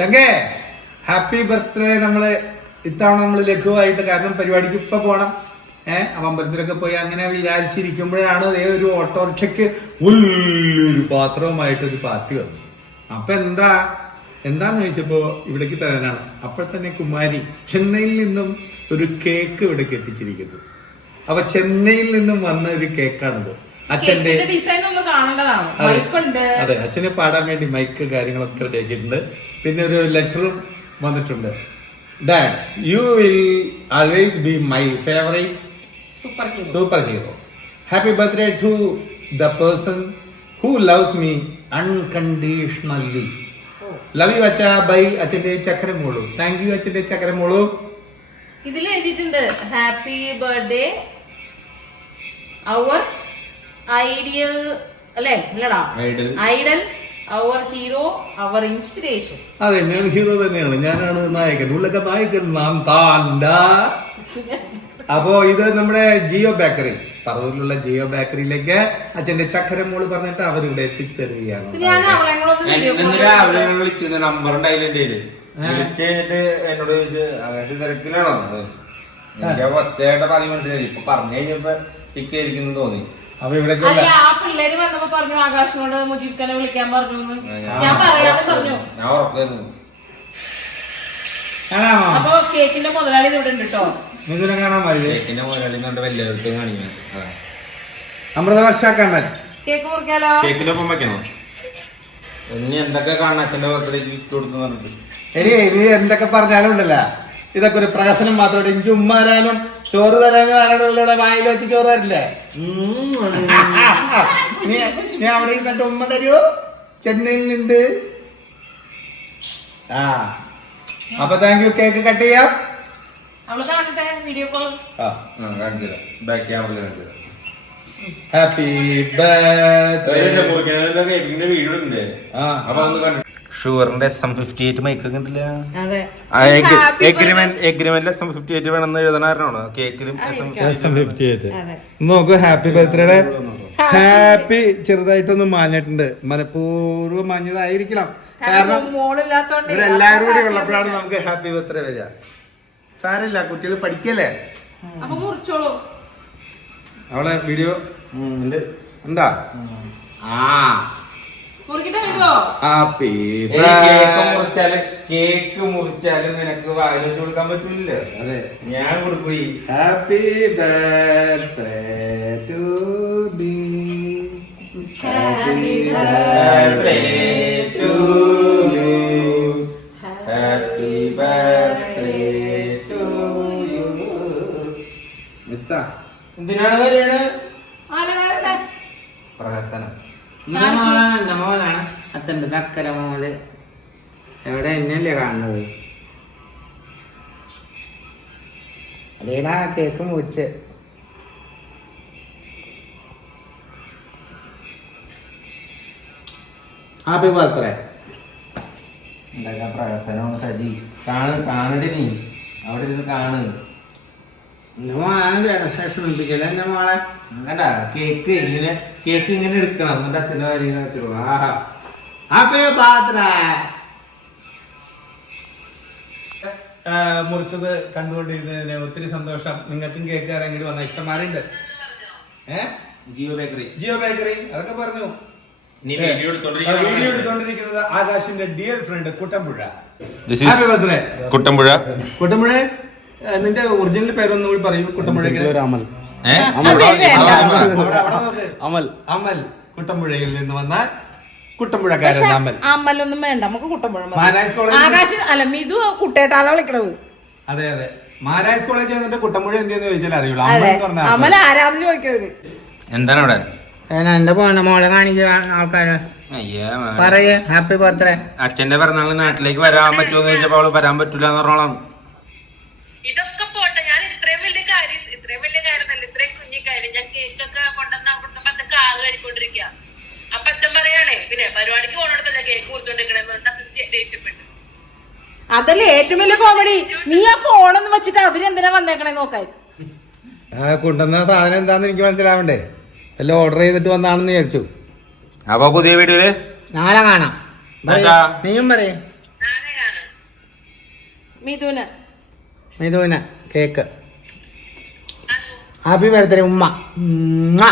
ചങ്കേ happy birthday നമ്മൾ ഇത്തവണ നമ്മൾ ലഘുവായിട്ട് കാരണം പരിപാടിക്ക് ഇപ്പൊ പോണം. ഏഹ് അപ്പൊ അമ്പലത്തിലൊക്കെ പോയി അങ്ങനെ വിചാരിച്ചിരിക്കുമ്പോഴാണ് ദേ ഒരു ഓട്ടോറിക്ഷയ്ക്ക് വലിയൊരു പാത്രവുമായിട്ട് ഒരു പാർട്ടി വന്നു അപ്പൊ എന്താ എന്താന്ന് ചോദിച്ചപ്പോ ഇവിടേക്ക് തരാനാണ്. അപ്പോൾ തന്നെ കുമാരി ചെന്നൈയിൽ നിന്നും ഒരു കേക്ക് ഇവിടേക്ക് എത്തിച്ചിരിക്കുന്നു. അപ്പൊ ചെന്നൈയിൽ നിന്നും വന്ന ഒരു കേക്കാണിത്. അച്ഛന്റെ ഡിസൈൻ ഒന്ന് കാണേണ്ടതാണ്. അതെ. അതെ അച്ഛന് പാടാൻ വേണ്ടി മൈക്ക് കാര്യങ്ങളൊക്കെ റെഡി ആക്കിയിട്ടുണ്ട്. പിന്നെ ഒരു ലെറ്ററും വന്നിട്ടുണ്ട്. Dad you will always be my favourite super hero super hero happy birthday to the person who loves me unconditionally love you അച്ഛ. ബൈ അച്ഛന്റെ ചക്കരമോളു. താങ്ക് യു അച്ഛന്റെ ചക്കരമോളു. ഇതിൽ എഴുതിയിട്ടുണ്ട് ഹാപ്പി ബർത്ത്ഡേ അവർ ഐഡിയൽ അല്ലേ? അല്ലടാ ഐഡൽ ഐഡൽ അവർ ഹീറോ അവർ ഇൻസ്പിറേഷൻ അതെ ഞാൻ ഹീറോ തന്നെയാണ്. ഞാനാണ് നായകൻ. ഉള്ളൊക്കെ നായകൻ നാം താണ്ടാ അപ്പോ ഇത് നമ്മുടെ ജിയോ ബേക്കറി. പറവൂരിലുള്ള ജിയോ ബേക്കറിയിലേക്ക് അച്ഛന്റെ ചക്കര മോൾ പറഞ്ഞിട്ട് അവരിവിടെ എത്തിച്ചു തരികയാണ്. നമ്പർ ഉണ്ടായില്ലേ എന്നോട് ആകാശം തിരക്കിലാണോ? എനിക്ക് ഒച്ചയുടെ പതി മനസ്സിലായി. ഇപ്പൊ പറഞ്ഞു കഴിഞ്ഞപ്പോ ടിക്കായിരിക്കുന്നു തോന്നി. അപ്പൊ ഇവിടേക്ക് അല്ല ആ പിള്ളേര് വന്നപ്പോ പറഞ്ഞു മുജീബ്ഖാനെ വിളിക്കാൻ പറഞ്ഞു എന്ന്. ഞാൻ പറയാതെ പറഞ്ഞു. ഞാൻ ഉറപ്പായിരുന്നു കാണാമോ? അപ്പൊ കേക്കിന്റെ മുതലാളി ഇത് ഇവിടെ ഉണ്ട് കേട്ടോ മിഥുനെ കാണാൻ മതി കേക്കിന്റെ മുതലാളി എല്ലായിടത്തും കാണിക്കാൻ അമൃത അമൃതവർഷാക്കണ്ണൻ കേക്ക് മുറിക്കാലോ? കേക്കിന്റെ ഒപ്പം വെക്കണോ? ഇനി എന്തൊക്കെ കാണാൻ അച്ഛന്റെ ബർത്ത്ഡേക്ക് ഗിഫ്റ്റ് കൊടുത്തു പറഞ്ഞിട്ട്. എടി നീ എന്തൊക്കെ പറഞ്ഞാലും ഉണ്ടല്ല. ഇതൊക്കെ ഒരു പ്രഹസനം മാത്രമേ എനിക്ക് ഉമ്മ തരാനും ചോറ് തരാനും ആരോടുള്ള വായിൽ വെച്ച് ചോറ് തരില്ലേ? നീ നീ അവിടെ ഇരുന്നിട്ട് ഉമ്മ തരുമോ ചെന്നൈയിൽ നിന്ന്. ആ. അപ്പൊ താങ്ക് യു കേക്ക് കട്ട് ചെയ്യാം. അവൾ കാണട്ടെ വീഡിയോ കോൾ ആ കാണിച്ചു ബാക്ക് ക്യാമറ കാണിച്ചു തരാം. ഹാപ്പി ബർത്ത്ഡേ വീഡിയോ ആ. അപ്പൊ അതൊന്ന് കണ്ടു ഷുഗറിന്റെ S M fifty eight mike കണ്ടില്ല? അതെ. Agreement agreement S M fifty eight വേണമെന്ന് കേക്കിലും എസ് എം അതെ. നോക്കൂ ഹാപ്പി ബർത്ത്ഡേ ഹാപ്പി ചെറുതായിട്ടൊന്ന് മാഞ്ഞിട്ടുണ്ട്. മനഃപൂർവം മാഞ്ഞതായിരിക്കണം. കാരണം എല്ലാവരും കൂടി ഉള്ളപ്പോഴാണ് നമുക്ക് ഹാപ്പി ബർത്ത്ഡേ വരിക. സാരമില്ല കുട്ടികൾ പഠിക്കല്ലേ? അവളെ വീഡിയോ ഉണ്ട്. ഉണ്ടാ? ആ. ഹാപ്പി കേക്ക് മുറിച്ചാൽ കേക്ക് മുറിച്ചാൽ നിനക്ക് വായിൽ വെച്ച് കൊടുക്കാൻ പറ്റൂല അതെ. ഞാൻ കൊടുക്കൂടി happy birthday to be happy birthday to you happy birthday to you എത്താ എന്തിനാണ് ആരെടാ? പ്രഹസനം. എന്റെ മോളാണ് അത്തന്റെ നക്കര മോൾ. എവിടെ? എന്നല്ലേ കാണുന്നത്? അതേടാ കേക്ക് മുറിച്ച്. ഹാപ്പി ബർത്ത്ഡേ എന്തൊക്കെ പ്രഹസനമാണ് സജി. കാണ് കാണടി നീ. അവിടെ ഇരുന്ന് കാണ്. എന്റെ മോളെ? കേക്ക് ഇങ്ങനെ കേക്ക് ഇങ്ങനെ എടുക്കണം? എന്നിട്ട് അച്ഛന്റെ ആഹാ. മുറിച്ചത് കണ്ടുകൊണ്ടിരുന്നതിന് ഒത്തിരി സന്തോഷം. നിങ്ങൾക്കും കേക്ക് ആരെങ്കിലും വന്ന ഇഷ്ടമാരുണ്ട്. ഏ? Jio bakery. Jio bakery. അതൊക്കെ പറഞ്ഞു. ഇനി വീഡിയോ എടുത്തോണ്ടിരിക്കുന്ന വീഡിയോ എടുത്തോണ്ടിരിക്കുന്നത് ആകാശിന്റെ dear friend Kuttampuzha. This happy birthday Kuttampuzha. Kuttampuzha? നിന്റെ ഒറിജിനൽ പേരൊന്നും കൂടി പറയും കുട്ടമ്പുഴ അമൽ. അമൽ. അമൽ. കുട്ടമ്പുഴയിൽ നിന്ന് വന്ന കുട്ടമ്പുഴക്കാരൻ അമൽ വേണ്ട നമുക്ക് കുട്ടമ്പഴം. കോളേജ് ആകാശ് അല്ല മിതു കുട്ടേട്ടാതെ വിളിക്കണത്. അതെ അതെ. മഹാരാജ് കോളേജ് എന്നിട്ട് കുട്ടമ്പുഴ എന്തെന്ന് ചോദിച്ചാൽ അറിയുള്ളൂ. അമൽ എന്ന് പറഞ്ഞാൽ അമൽ. എന്താണ് അവിടെ? എന്റെ പോണ മോളെ കാണിച്ച ആൾക്കാര്. പറയേ ഹാപ്പി ബർത്ത്ഡേ. അച്ഛന്റെ പിറന്നാളിന് നാട്ടിലേക്ക് വരാൻ പറ്റുമോ എന്ന് ചോദിച്ചപ്പോൾ വരാൻ പറ്റൂല എന്ന് പറഞ്ഞോളാം. കേക്കൊക്കെ ഇതൊക്കെ അവിടുത്തെ പത്ത് കാറ് കഴിക്കൊണ്ടിരിക്കുക അപ്പൊ അച്ഛൻ പറയാണേ പിന്നെ പരിപാടിക്ക് പോകണടത്തല്ല കേക്ക് കുറിച്ചോണ്ടിരിക്കണെന്ന് ദേഷ്യപ്പെട്ടു. അതല്ലേ ഏറ്റവും വലിയ കോമഡി നീ ആ ഫോണൊന്നും വെച്ചിട്ട് അവരെന്തിനാ വന്നേക്കണേ നോക്കാൻ കൊണ്ടുവന്ന സാധനം എന്താന്ന് എനിക്ക് മനസ്സിലാവണ്ടേ? എല്ലാം ഓർഡർ ചെയ്തിട്ട് വന്നാണെന്ന് വിചാരിച്ചു. അപ്പൊ പുതിയ വീഡിയോയിൽ? നാളെ കാണാം. പറയ്. നീയും പറയേ. മിഥുന്. മിഥുന കേക്ക്. ഹാപ്പി ബർത്ത്ഡേ ഉമ്മ. ഉമ്മ